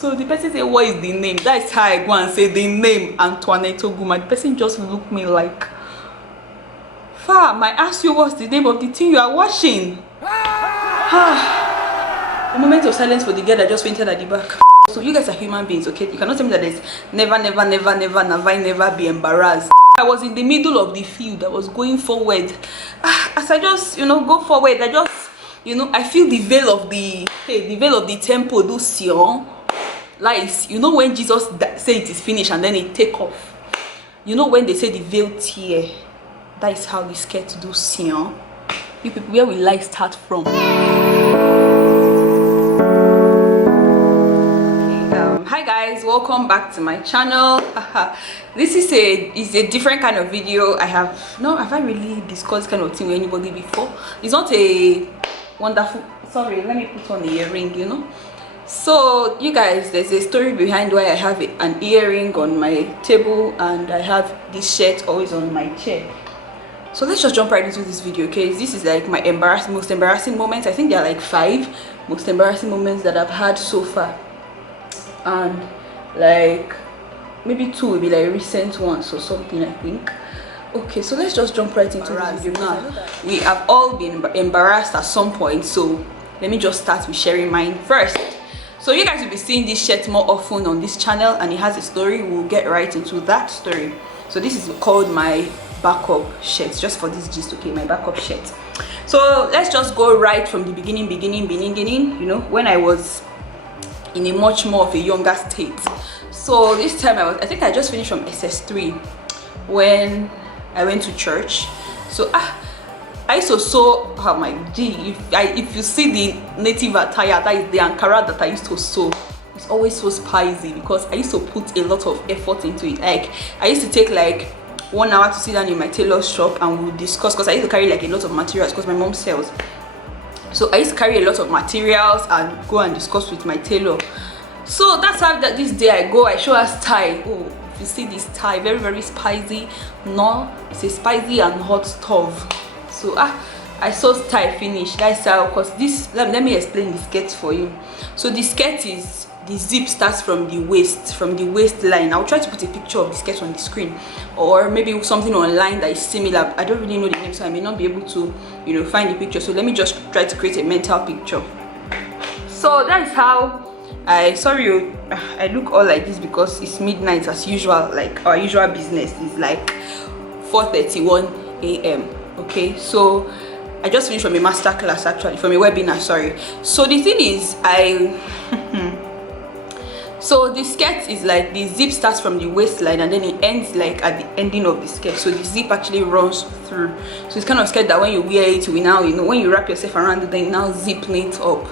So the person say, what is the name? That is how I go and say the name, Antoinette Oguma. The person just looked me like, fam, I asked you what's the name of the thing you are washing. A moment of silence for the girl that just fainted at the back. So you guys are human beings, okay? You cannot tell me that there's never be embarrassed. I was in the middle of the field. I was going forward. As I just, go forward, I just, I feel the veil of the temple, those sion. Like, when Jesus say it is finished and then it take off. When they say the veil tear, that is how we scared to do sion. You people, where will life start from? Hi guys, welcome back to my channel. This is a different kind of video. Have I really discussed kind of thing with anybody before? It's not a wonderful, sorry, let me put on the earring. So you guys, there's a story behind why I have an earring on my table and I have this shirt always on my chair. So let's just jump right into this video, okay? This is like my most embarrassing moments. I think there are like 5 most embarrassing moments that I've had so far, and like maybe 2 will be like recent ones or something, I think. Okay, so let's just jump right into this video now. We have all been embarrassed at some point, so let me just start with sharing mine first. So you guys will be seeing this shirt more often on this channel, and it has a story. We'll get right into that story. So this is called my backup shirt, just for this gist, okay? My backup shirt. So let's just go right from the beginning, when I was in a much more of a younger state. So this time I think I just finished from SS3 when I went to church. So I used to sew, oh my G, if you see the native attire, that is the Ankara that I used to sew. It's always so spicy because I used to put a lot of effort into it. Like I used to take like 1 hour to sit down in my tailor's shop and we'll discuss, because I used to carry like a lot of materials because my mom sells. So I used to carry a lot of materials and go and discuss with my tailor. So that's how this day I go, I show her tie. Oh, if you see this tie, very spicy. No, it's a spicy and hot stove. So I saw tie finish. That's how, because this, let me explain the skirt for you. So the skirt is, the zip starts from the waistline. I'll try to put a picture of the skirt on the screen, or maybe something online that is similar. I don't really know the name, so I may not be able to find the picture. So let me just try to create a mental picture. So that's how I look all like this because it's midnight as usual. Like our usual business is like 4:31 a.m. okay, so I just finished from a master class, actually from a webinar, sorry. So the thing is, so the skirt is like, the zip starts from the waistline and then it ends like at the ending of the skirt. So the zip actually runs through. So it's kind of skirt that when you wear it, we now, when you wrap yourself around it, then you now zip it up.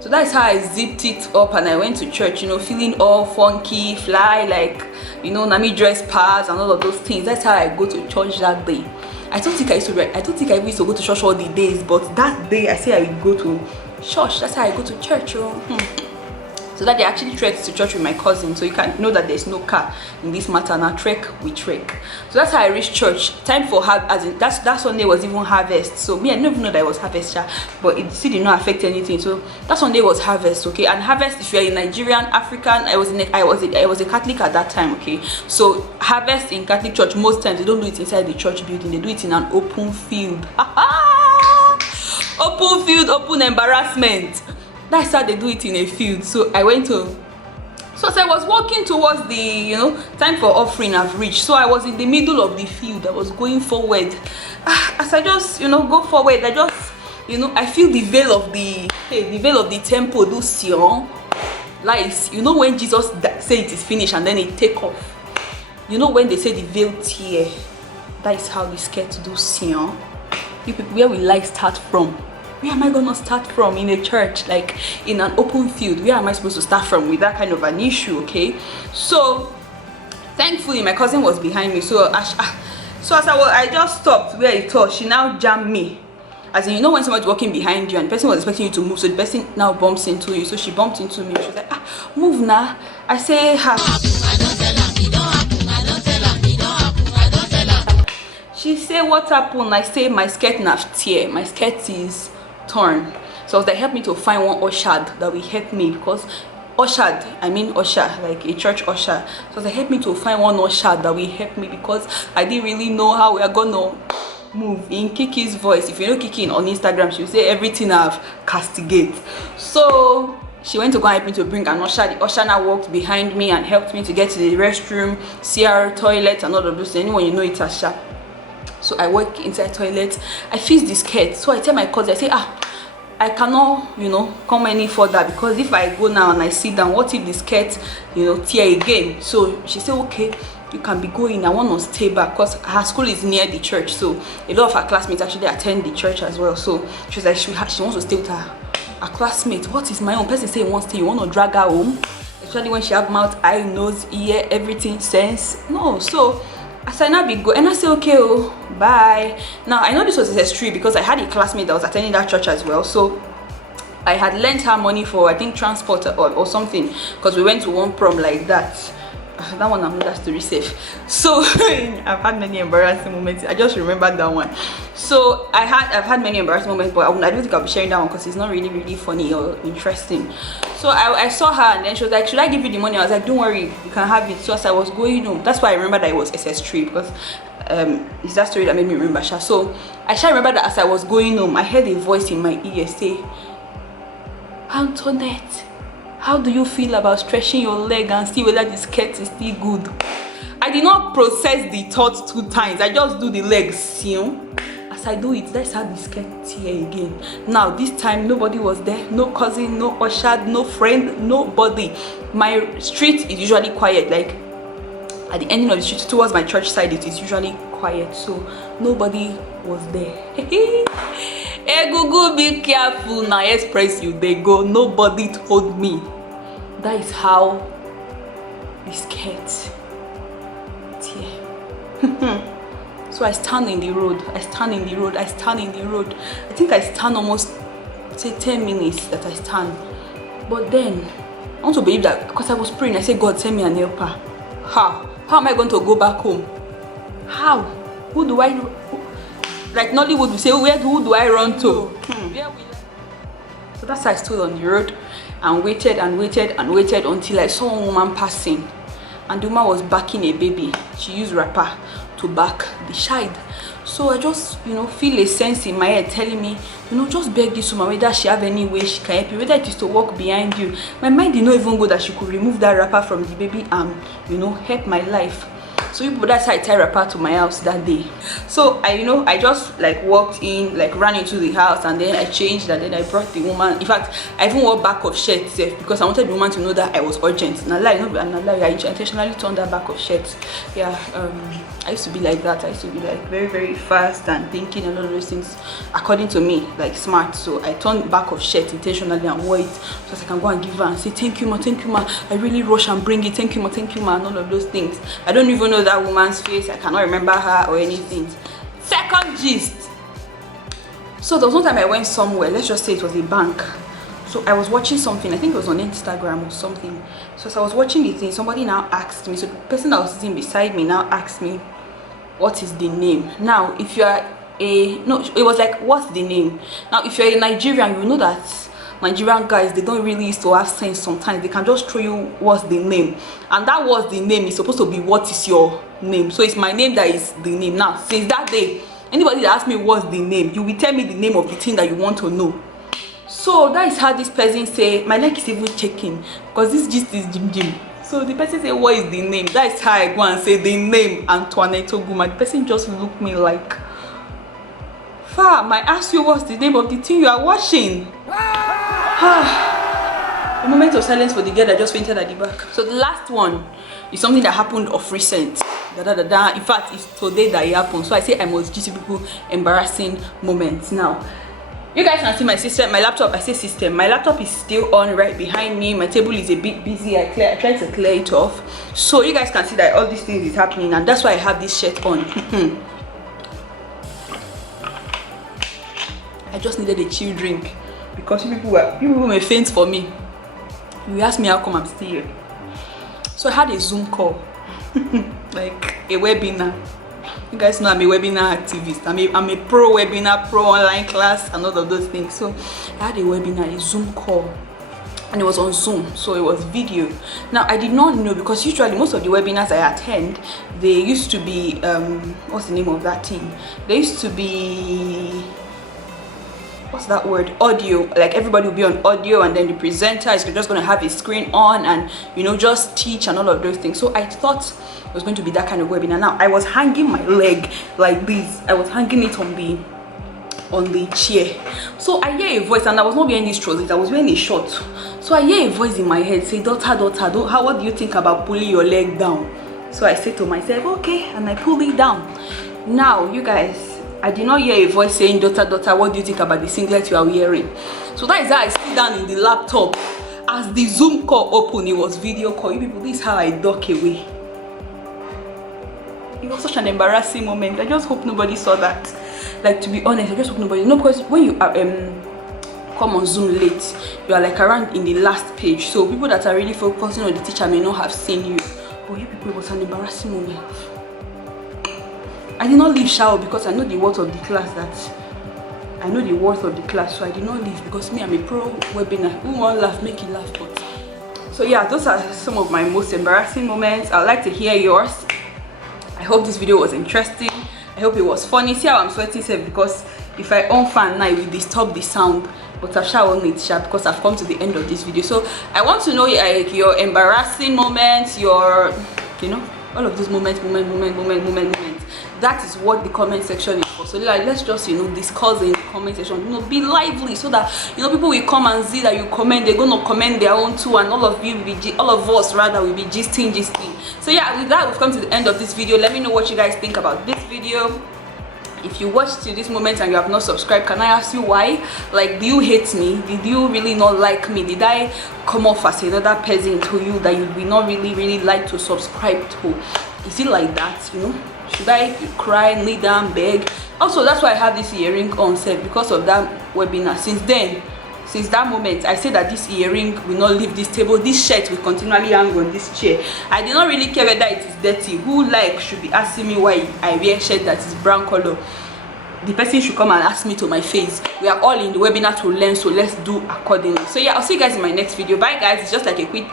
So that's how I zipped it up, and I went to church, feeling all funky, fly, like, Nami dress pads and all of those things. That's how I go to church that day. I don't think I used to go to church all the days, but that day I say I would go to church. That's how I go to church. So that they actually trekked to church with my cousin, so you can know that there's no car in this matter. Now we trek. So that's how I reached church. Time for that Sunday was even harvest. So me, I didn't even know that it was harvest, but it still did not affect anything. So that Sunday was harvest, okay? And harvest, if you're a Nigerian, African, I was a Catholic at that time, okay? So harvest in Catholic church, most times they don't do it inside the church building. They do it in an open field. Open field, open embarrassment. That's how they do it in a field. So I went to, so as I was walking towards the time for offering, I've reached. So I was in the middle of the field. I was going forward. As I just go forward, I just I feel the veil of the temple, those sion. Like, when Jesus say it is finished and then it take off. When they say the veil tear, that is how we scared to do sion. You people, where will life start from? Where am I gonna start from in a church, like in an open field? Where am I supposed to start from with that kind of an issue? Okay, so thankfully my cousin was behind me. So as I just stopped where it was, she now jammed me. As in, when someone's walking behind you and the person was expecting you to move, so the person now bumps into you. So she bumped into me. She was like, move now. I say, she say, what happened? I say, my skirt nav tear. My skirt is torn. So I was like, help me to find one orchard that will help me, because ushered, I mean usher, like a church usher. So they helped me to find one usher that will help me, because I didn't really know how we are gonna move. In Kiki's voice, if you know Kiki on Instagram, she'll say everything I've castigate. So she went to go and help me to bring an usher. The usher now walked behind me and helped me to get to the restroom, CR, toilet, and all of those. Anyone you know it's Asha. So I walk inside toilet, I fix the skirt. So I tell my cousin, I say, I cannot, you know, come any further, because if I go now and I sit down, what if the skirt, you know, tear again? So she said, okay, you can be going. I want to stay back, because her school is near the church, so a lot of her classmates actually attend the church as well. So she was like, she wants to stay with her classmate. What is my own person say you want to stay? You want to drag her home, especially when she have mouth, eye, nose, ear, everything, sense? No. So as I now be go, and I say, okay, oh, bye. Now I know this was SS3 because I had a classmate that was attending that church as well. So I had lent her money for, I think, transport or something, because we went to one prom like that. That one, I'm not story safe. So I've had many embarrassing moments. I just remembered that one. So I've had many embarrassing moments, but I don't think I'll be sharing that one because it's not really funny or interesting. So I saw her, and then she was like, should I give you the money? I was like, don't worry, you can have it. So as I was going home, that's why I remember that it was SS3, because it's that story that made me remember Sha. So I shall remember that as I was going home, I heard a voice in my ear say, Antoinette, how do you feel about stretching your leg and see whether the skirt is still good? I did not process the thought 2 times. I just do the legs, you know. As I do it, that's how the skirt tear again. Now this time nobody was there, no cousin, no usher, no friend, nobody. My street is usually quiet, like at the ending of the street towards my church side, it is usually quiet, so nobody was there. Hey Google, be careful now, express you they go. Nobody told me. That is how the skirt tear. So I stand in the road, I think I stand almost, say, 10 minutes that I stand. But then I want to believe that, because I was praying, I said, God, send me an helper. How am I going to go back home? How? Who do I, like Nollywood would say, who do I run to? So that's how I stood on the road and waited until I saw a woman passing, and the woman was backing a baby. She used wrapper to back the child. So I just, you know, feel a sense in my head telling me, you know, just beg this woman whether she have any way she can help you, whether it is to walk behind you. My mind did not even go that she could remove that wrapper from the baby and, you know, help my life. So that's how I tied wrapper to my house that day. So I just like walked in, like ran into the house, and then I changed, and then I brought the woman. In fact, I even wore back of shirt because I wanted the woman to know that I was urgent. And I intentionally turned that back of shirt. Yeah, I used to be like that. I used to be like very fast and thinking and all those things according to me, like smart. So I turned back of shirt intentionally and wore it so that I can go and give her and say, thank you ma, I really rush and bring it, thank you ma, and all of those things. I don't even know that woman's face, I cannot remember her or anything. Second gist. So there was one time I went somewhere, let's just say it was a bank. So I was watching something, I think it was on Instagram or something. So as I was watching the thing, somebody now asked me, so the person that was sitting beside me now asked me, what is the name? Now if you are it was like, what's the name? Now if you're a Nigerian, you know that Nigerian guys, they don't really used to have sense sometimes. They can just throw you what's the name, and that what's the name is supposed to be what is your name. So it's my name that is the name. Now since that day, anybody that asks me what's the name, you will tell me the name of the thing that you want to know. So that is how this person say, my leg is even checking because this gist is Jim. So the person say, what is the name? That is how I go and say the name, Antoinette Oguma. The person just looked me like, fam, I asked you what's the name of the thing you are watching. A moment of silence for the girl that just fainted at the back. So the last one is something that happened of recent. In fact, it's today that it happened. So I say I must give people embarrassing moments. Now you guys can see my system, my laptop. I say system, my laptop is still on right behind me. My table is a bit busy. I tried to clear it off, so you guys can see that all these things is happening, and that's why I have this shirt on. I just needed a chill drink because people may faint for me. You ask me how come I'm still here. So I had a Zoom call, like a webinar. You guys know I'm a webinar activist. I'm a pro webinar, pro online class, and all of those things. So I had a webinar, a Zoom call. and it was on Zoom, so it was video. Now I did not know, because usually most of the webinars I attend, they used to be what's the name of that thing? They used to be, what's that word, audio. Like everybody will be on audio, and then the presenter is just going to have his screen on and, you know, just teach and all of those things. So I thought it was going to be that kind of webinar. Now I was hanging my leg like this. I was hanging it on the chair. So I hear a voice, and I was not wearing these trousers, I was wearing a short. So I hear a voice in my head say, daughter, what do you think about pulling your leg down? So I said to myself, okay, and I pull it down. Now you guys, I did not hear a voice saying, daughter, what do you think about the singlet you are wearing? So that is how I sit down in the laptop. As the Zoom call opened, it was video call. You people, this is how I duck away. It was such an embarrassing moment. I just hope nobody saw that. Like, to be honest, I just hope nobody, no, because when you are come on Zoom late, you are like around in the last page, so people that are really focusing on the teacher may not have seen you. But you people, it was an embarrassing moment. I did not leave shower because I know the worth of the class, so I did not leave, because me, I'm a pro webinar. Who won't laugh, make it laugh. But so yeah, those are some of my most embarrassing moments. I'd like to hear yours. I hope this video was interesting. I hope it was funny. See how I'm sweating safe, because if I on fan now, it will disturb the sound. But I've showered it sharp because I've come to the end of this video. So I want to know like your embarrassing moments, your, you know, all of those moments. That is what the comment section is for. So like, let's just, you know, discuss in the comment section, you know, be lively, so that, you know, people will come and see that you comment. They're gonna comment their own too, and all of us rather will be gisting. So yeah, with that, we've come to the end of this video. Let me know what you guys think about this video. If you watched to this moment and you have not subscribed, can I ask you why? Like, do you hate me? Did you really not like me? Did I come off as another person to you that you will not really like to subscribe to? Is it like that, you know? Should I cry, kneel down, beg? Also, that's why I have this earring on set, because of that webinar. Since that moment, I said that this earring will not leave this table. This shirt will continually hang on this chair. I did not really care whether it is dirty. Who like should be asking me why I wear a shirt that is brown color? The person should come and ask me to my face. We are all in the webinar to learn, so let's do accordingly. So yeah, I'll see you guys in my next video. Bye guys. It's just like a quick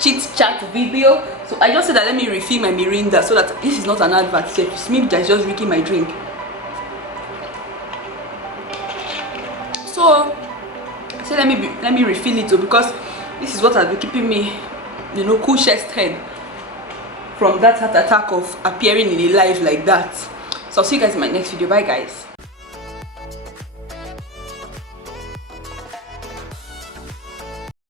chit chat video. So I just said that let me refill my Mirinda, so that this is not an advert. It's me that's just drinking my drink. So I said let me refill it too, because this is what has been keeping me, you know, cool chested from that heart attack of appearing in a live like that. So I'll see you guys in my next video. Bye guys.